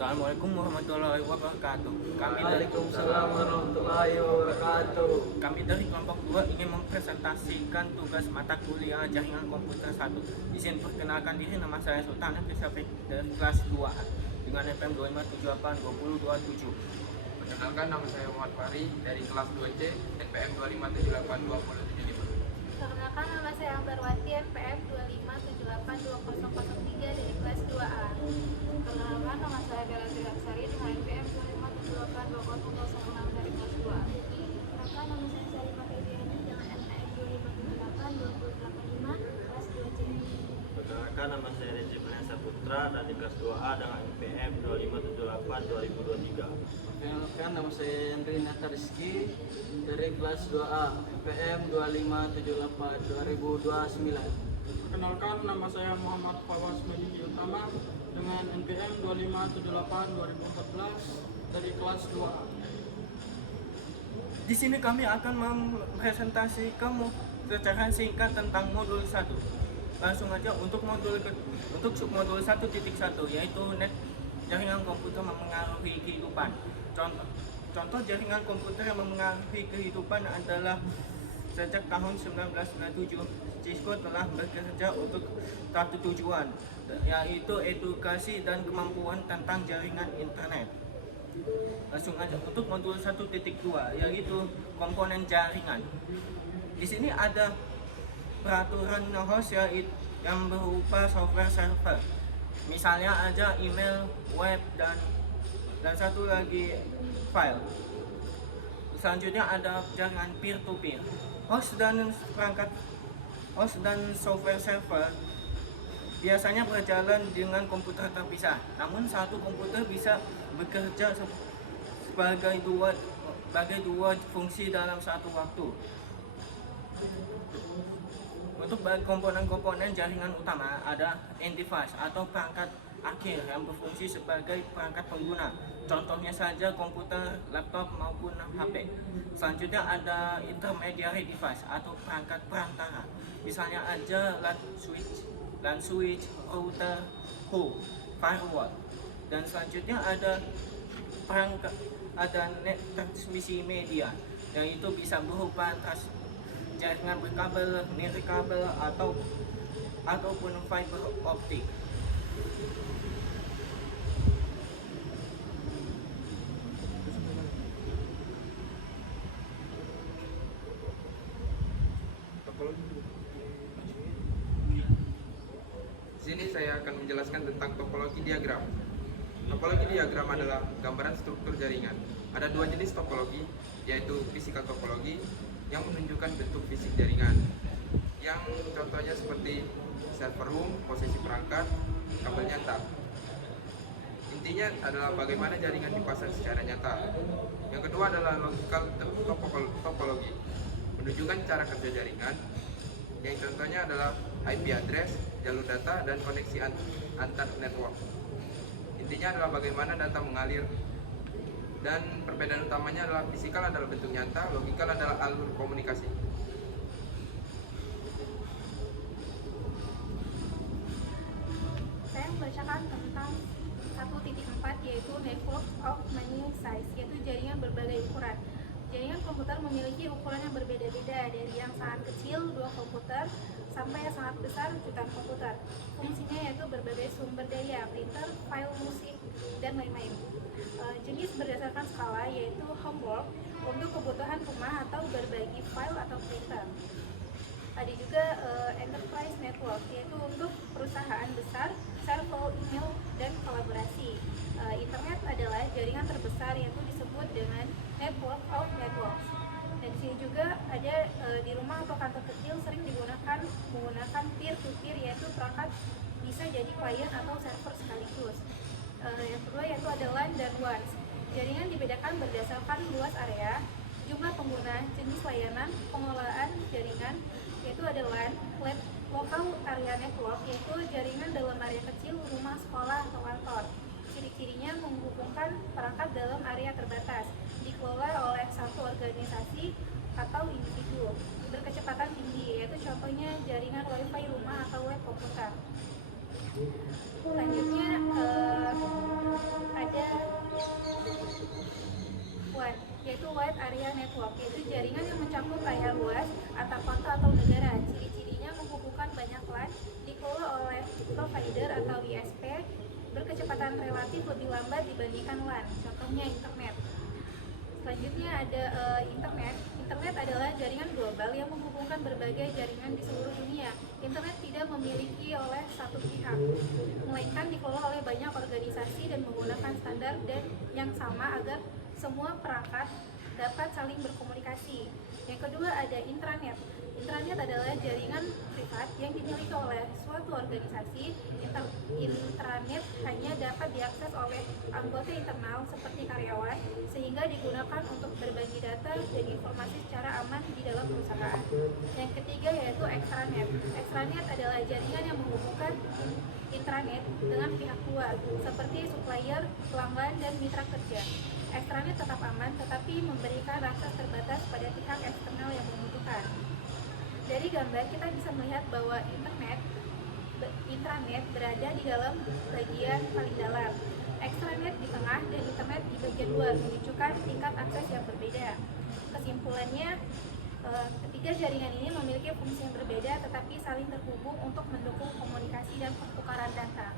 Assalamualaikum warahmatullahi wabarakatuh. Waalaikumsalam warahmatullahi wabarakatuh. Kami dari kelompok 2 ingin mempresentasikan tugas mata kuliah jaringan komputer 1. Izin perkenalkan diri, nama saya Sultan Afri dari kelas 2A dengan NPM 25782027. Perkenalkan, nama saya Muhammad Fahri dari kelas 2C NPM 25782075. Perkenalkan, nama saya Ambarwati NPM 25782003 dari kelas 2A. Perkenalkan, nama saya Bella Triaksari dengan NPM 25782006 dari kelas 2A. Perkenalkan, nama saya Salimah Febriani dengan NPM 25782085 kelas 2C. Perkenalkan, nama saya Rezi Penasa Putra dari kelas 2A dengan NPM 2578 2023. Perkenalkan, nama saya Yandri Nata Rizky dari kelas 2A NPM 2578 2029. Perkenalkan, nama saya Muhammad Fawaz Majidi Utama dengan NPM 2578 2014 dari kelas 2A. Di sini kami akan mempresentasikan secara singkat tentang modul 1. Langsung aja untuk submodul 1.1 yaitu net jaringan komputer memengaruhi kehidupan. Contoh jaringan komputer yang memengaruhi kehidupan adalah sejak tahun 1997 Cisco telah bekerja untuk satu tujuan, yaitu edukasi dan kemampuan tentang jaringan internet. Langsung aja untuk modul 1.2 yaitu komponen jaringan. Di sini ada peraturan host yang berupa software server. Misalnya aja email, web, dan satu lagi file. Selanjutnya ada jaringan peer-to-peer. Host dan software server biasanya berjalan dengan komputer terpisah. Namun satu komputer bisa bekerja sebagai dua fungsi dalam satu waktu. Untuk komponen-komponen jaringan utama ada end device atau perangkat akhir yang berfungsi sebagai perangkat pengguna. Contohnya saja komputer, laptop maupun HP. Selanjutnya ada intermediary device atau perangkat perantara. Misalnya aja LAN switch, router, hub, firewall. Dan selanjutnya ada net transmisi media, yaitu bisa berupa jaringan berkabel, nirkabel ataupun fiber optik. Di sini saya akan menjelaskan tentang topologi diagram. Topologi diagram adalah gambaran struktur jaringan. Ada dua jenis topologi, yaitu physical topologi yang menunjukkan bentuk fisik jaringan. Yang contohnya seperti server room, posisi perangkat, kabel nyata. Intinya adalah bagaimana jaringan dipasang secara nyata. Yang kedua adalah logical topologi, menunjukkan cara kerja jaringan. Yang contohnya adalah IP address, jalur data, dan koneksi antar network. Intinya adalah bagaimana data mengalir. Dan perbedaan utamanya adalah fisikal adalah bentuk nyata, logikal adalah alur komunikasi. Saya membacakan tentang 1.4 yaitu network of many size, yaitu jaringan berbagai ukuran. Jaringan komputer memiliki ukuran yang berbeda-beda, dari yang sangat kecil 2 komputer sampai yang sangat besar jutaan komputer. Fungsinya yaitu berbagai sumber daya, printer, file musik, dan lain-lain. Jenis berdasarkan skala yaitu homework untuk kebutuhan rumah atau berbagi file atau printer. Ada juga enterprise network yaitu untuk perusahaan besar, server, email, dan kolaborasi. Internet adalah jaringan terbesar yaitu disebut dengan network of networks. Dan di sini juga ada di rumah atau kantor kecil sering menggunakan peer-to-peer yaitu perangkat bisa jadi client atau server sekaligus. Yang kedua yaitu ada LAN dan WAN. Jaringan dibedakan berdasarkan luas area, jumlah pengguna, jenis layanan, pengelolaan jaringan, yaitu ada LAN, local area network, yaitu jaringan dalam area kecil, rumah, sekolah, atau kantor. Ciri-cirinya menghubungkan perangkat dalam area terbatas, dikelola oleh satu organisasi atau individu, berkecepatan tinggi, yaitu contohnya jaringan wifi rumah atau web komputer. Selanjutnya ada area network, yaitu jaringan yang mencakup area luas antar kota atau negara. Ciri-cirinya menghubungkan banyak LAN, dikelola oleh provider atau ISP, berkecepatan relatif lebih lambat dibandingkan LAN. Contohnya internet. Selanjutnya ada internet. Internet adalah jaringan global yang menghubungkan berbagai jaringan di seluruh dunia. Internet tidak memiliki oleh satu pihak, melainkan dikelola oleh banyak organisasi dan menggunakan standar dan yang sama agar semua perangkat dapat saling berkomunikasi. Yang kedua ada intranet. Intranet adalah jaringan privat yang dimiliki oleh suatu organisasi. Intranet hanya dapat diakses oleh anggota internal seperti karyawan, sehingga digunakan untuk berbagi data dan informasi secara aman di dalam perusahaan. Yang ketiga yaitu extranet. Extranet adalah jaringan yang menghubungkan intranet dengan pihak luar, seperti supplier, pelanggan, dan mitra kerja. Extranet tetap aman, tetapi memberikan akses terbatas pada pihak eksternal yang membutuhkan. Dari gambar kita bisa melihat bahwa intranet berada di dalam bagian paling dalam, extranet di tengah, dan internet di bagian luar, menunjukkan tingkat akses yang berbeda. Kesimpulannya, ketiga jaringan ini memiliki fungsi yang berbeda tetapi saling terhubung untuk mendukung komunikasi dan pertukaran data.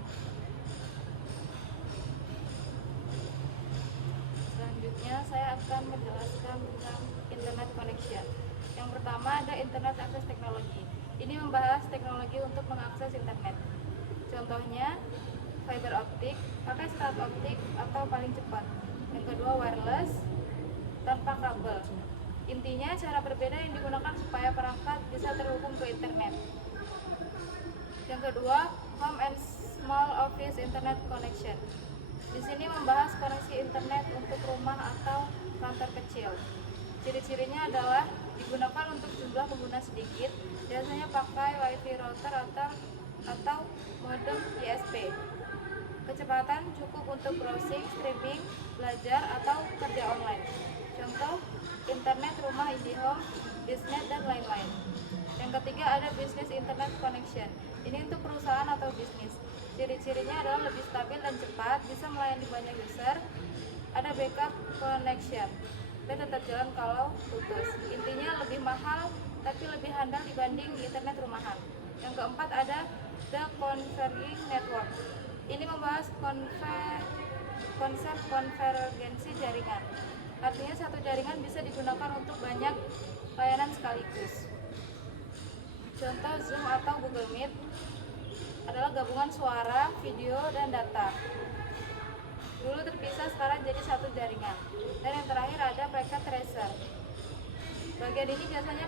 Selanjutnya saya akan menjelaskan tentang internet connection. Yang pertama ada internet akses teknologi. Ini membahas teknologi untuk mengakses internet. Contohnya fiber optik, pakai serat optik atau paling cepat. Yang kedua wireless, tanpa kabel. Intinya cara berbeda yang digunakan supaya perangkat bisa terhubung ke internet. Yang kedua home and small office internet connection. Di sini membahas koneksi internet untuk rumah atau kantor kecil. Ciri-cirinya adalah digunakan untuk jumlah pengguna sedikit, biasanya pakai wifi router atau modem ISP. Kecepatan cukup untuk browsing, streaming, belajar, atau kerja online. Contoh, internet rumah IndiHome, Biznet, dan lain-lain. Yang ketiga ada business internet connection. Ini untuk perusahaan atau bisnis. Ciri-cirinya adalah lebih stabil dan cepat, bisa melayani banyak user, ada backup connection, dan tetap jalan kalau putus. Intinya lebih mahal tapi lebih handal dibanding internet rumahan. Yang keempat ada the converging network. Ini membahas konsep konvergensi jaringan. Artinya satu jaringan bisa digunakan untuk banyak layanan sekaligus. Contoh Zoom atau Google Meet adalah gabungan suara, video, dan data. Dulu terpisah, sekarang jadi satu jaringan. Dan yang terakhir ada packet tracer. Bagian ini biasanya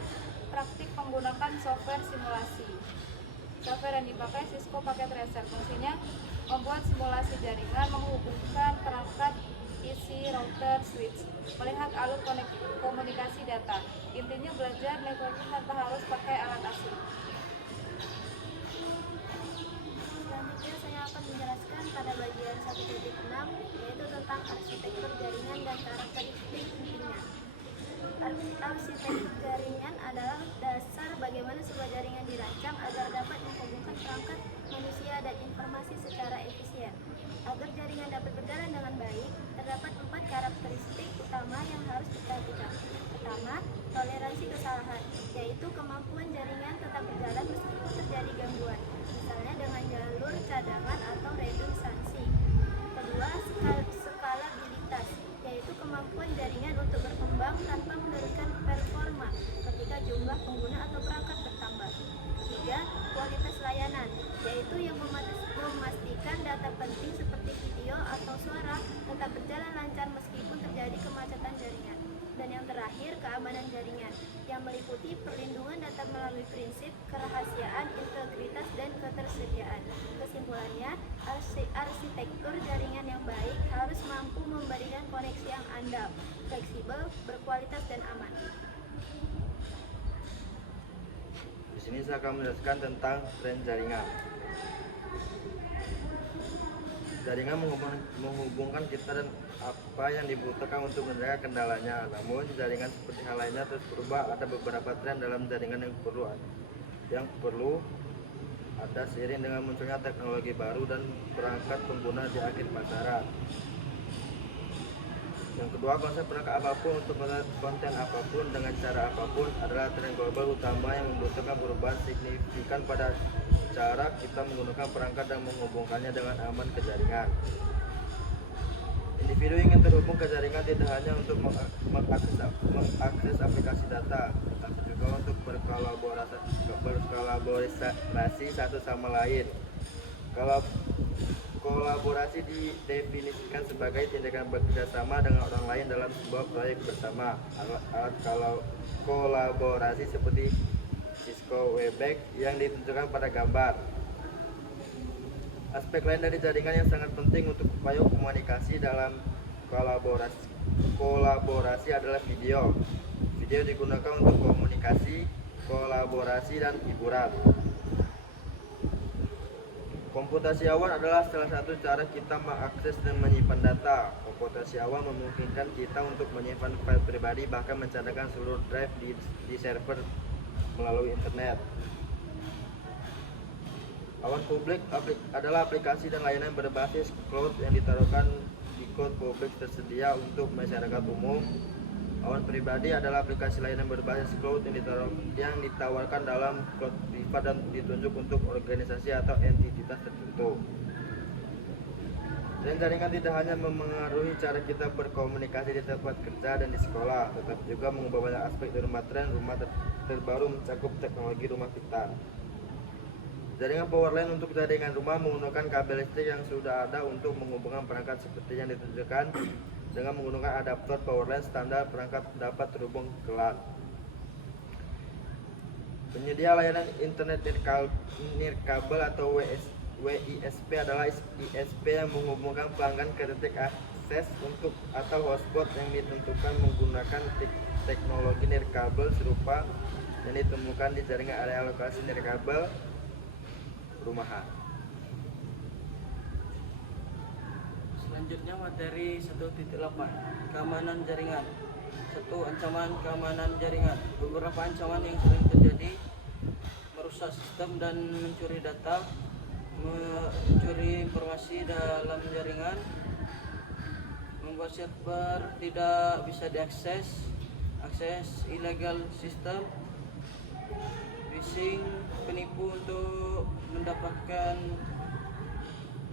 praktik menggunakan software simulasi. Software yang dipakai Cisco Packet Tracer. Fungsinya membuat simulasi jaringan, menghubungkan perangkat PC, router, switch, melihat alur komunikasi data. Intinya belajar networking tanpa harus pakai alat asing. Selanjutnya saya akan menjelaskan pada bagian 1.6 yaitu tentang arsitektur jaringan dan karakteristik intinya. Arsitektur jaringan adalah dasar bagaimana sebuah jaringan dirancang agar dapat menghubungkan perangkat manusia dan informasi secara efisien. Agar jaringan dapat berjalan dengan baik, terdapat 4 karakteristik utama yang harus diperhatikan. Pertama, toleransi kesalahan, yaitu kemampuan jaringan tetap berjalan meskipun terjadi gangguan, misalnya dengan jalur cadangan atau redundansi. Kedua, skalabilitas, yaitu kemampuan jaringan untuk berkembang tanpa menurunkan performa ketika jumlah pengguna atau perangkat bertambah. Ketiga, kualitas layanan, yaitu yang memastikan data penting seperti video atau suara tetap berjalan lancar meskipun terjadi kemacetan jaringan. Dan yang terakhir, keamanan jaringan, yang meliputi perlindungan data melalui prinsip kerahasiaan, integritas, dan ketersediaan. Kesimpulannya, arsitektur jaringan yang baik harus mampu memberikan koneksi yang andal, fleksibel, berkualitas, dan aman. Di sini saya akan menjelaskan tentang tren jaringan. Jaringan menghubungkan kita dan apa yang dibutuhkan untuk menjaga kendalanya. Namun jaringan seperti hal lainnya terus berubah. Ada beberapa tren dalam jaringan yang perlu ada seiring dengan munculnya teknologi baru dan perangkat pengguna di akhir pasaran. Yang kedua, konsep perangkat apapun untuk membuat konten apapun dengan cara apapun adalah tren global utama yang membutuhkan perubahan signifikan pada cara kita menggunakan perangkat dan menghubungkannya dengan aman ke jaringan. Individu ingin terhubung ke jaringan tidak hanya untuk mengakses aplikasi data, tetapi juga untuk berkolaborasi satu sama lain. Kalau kolaborasi didefinisikan sebagai tindakan bekerjasama dengan orang lain dalam sebuah proyek bersama. Kalau kolaborasi seperti Cisco Webex yang ditunjukkan pada gambar. Aspek lain dari jaringan yang sangat penting untuk upaya komunikasi dalam kolaborasi adalah video. Video digunakan untuk komunikasi, kolaborasi, dan hiburan. Komputasi awan adalah salah satu cara kita mengakses dan menyimpan data. Komputasi awan memungkinkan kita untuk menyimpan file pribadi, bahkan mencadangkan seluruh drive di server melalui internet. Awan publik adalah aplikasi dan layanan berbasis cloud yang ditaruhkan di cloud publik tersedia untuk masyarakat umum. Awan pribadi adalah aplikasi layanan berbasis cloud yang ditawarkan dalam cloud privat dan ditunjuk untuk organisasi atau entitas tertentu. Dan jaringan tidak hanya memengaruhi cara kita berkomunikasi di tempat kerja dan di sekolah, tetapi juga mengubah banyak aspek di rumah terbaru mencakup teknologi rumah pintar. Jaringan powerline untuk jaringan rumah menggunakan kabel listrik yang sudah ada untuk menghubungkan perangkat seperti yang ditunjukkan. Dengan menggunakan adaptor powerline standar, perangkat dapat terhubung ke LAN. Penyedia layanan internet nirkabel atau WISP adalah ISP yang menghubungkan pelanggan ke titik akses atau hotspot yang ditentukan menggunakan teknologi nirkabel serupa yang ditemukan di jaringan area alokasi nirkabel perumahan. Selanjutnya materi 1.8 keamanan jaringan. 1. Ancaman keamanan jaringan. Beberapa ancaman yang sering terjadi: merusak sistem dan mencuri data, mencuri informasi dalam jaringan, membuat server tidak bisa diakses, akses ilegal sistem, phishing, penipu untuk mendapatkan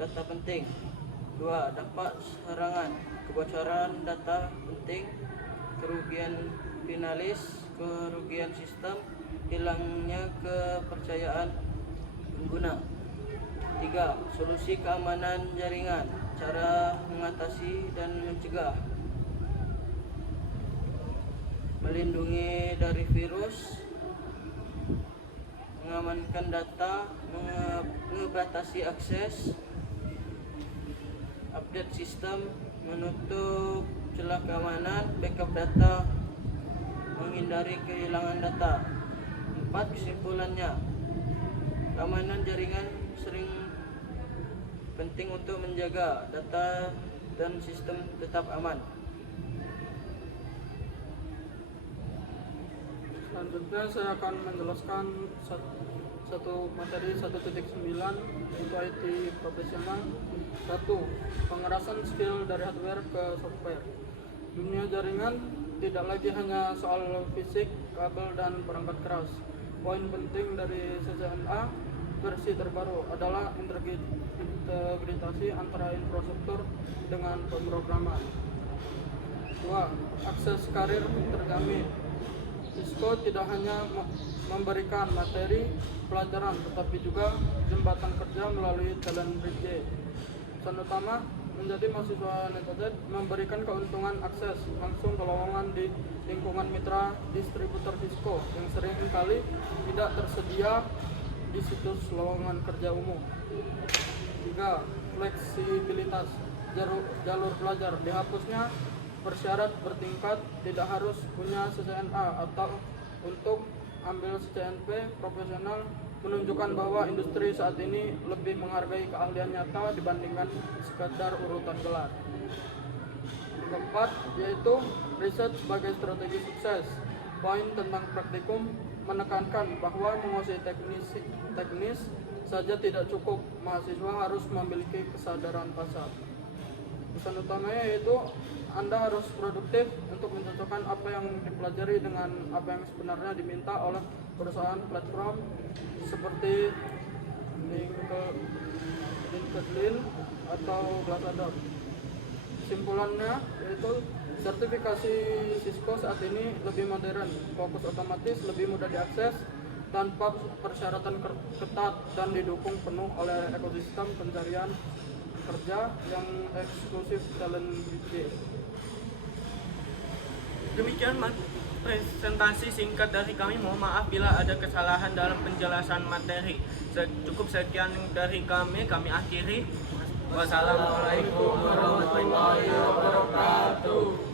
data penting. 2. Dampak serangan, kebocoran data penting, kerugian finalis, kerugian sistem, hilangnya kepercayaan pengguna. 3. Solusi keamanan jaringan, cara mengatasi dan mencegah: melindungi dari virus, mengamankan data, mengatasi akses, update sistem, menutup celah keamanan, backup data, menghindari kehilangan data. 4. Kesimpulannya, keamanan jaringan sering penting untuk menjaga data dan sistem tetap aman. Selanjutnya saya akan menjelaskan satu materi 1.9 untuk IT profesional. 1. Pengerasan skill dari hardware ke software. Dunia jaringan tidak lagi hanya soal fisik, kabel, dan perangkat keras. Poin penting dari CCNA versi terbaru adalah integrasi antara infrastruktur dengan pemrograman. 2. Akses karir terjamin. Cisco tidak hanya memberikan materi pelajaran, tetapi juga jembatan kerja melalui talent bridge. Pesan utama menjadi mahasiswa NetZ memberikan keuntungan akses langsung ke lowongan di lingkungan mitra distributor Cisco yang sering kali tidak tersedia di situs lowongan kerja umum. 3. Fleksibilitas jalur belajar. Dihapusnya persyarat bertingkat, tidak harus punya CCNA atau untuk ambil CCNP profesional, menunjukkan bahwa industri saat ini lebih menghargai keahlian nyata dibandingkan sekadar urutan gelar. Yang 4 yaitu riset sebagai strategi sukses. Poin tentang praktikum menekankan bahwa menguasai teknis saja tidak cukup, mahasiswa harus memiliki kesadaran pasar. Pesan utamanya yaitu Anda harus produktif untuk mencocokkan apa yang dipelajari dengan apa yang sebenarnya diminta oleh perusahaan platform seperti LinkedIn atau Glassdoor. Kesimpulannya yaitu sertifikasi Cisco saat ini lebih modern, fokus otomatis, lebih mudah diakses, tanpa persyaratan ketat dan didukung penuh oleh ekosistem pencarian kerja yang eksklusif talent grid. Demikian presentasi singkat dari kami. Mohon maaf bila ada kesalahan dalam penjelasan materi. Cukup sekian dari kami akhiri. Wassalamualaikum warahmatullahi wabarakatuh.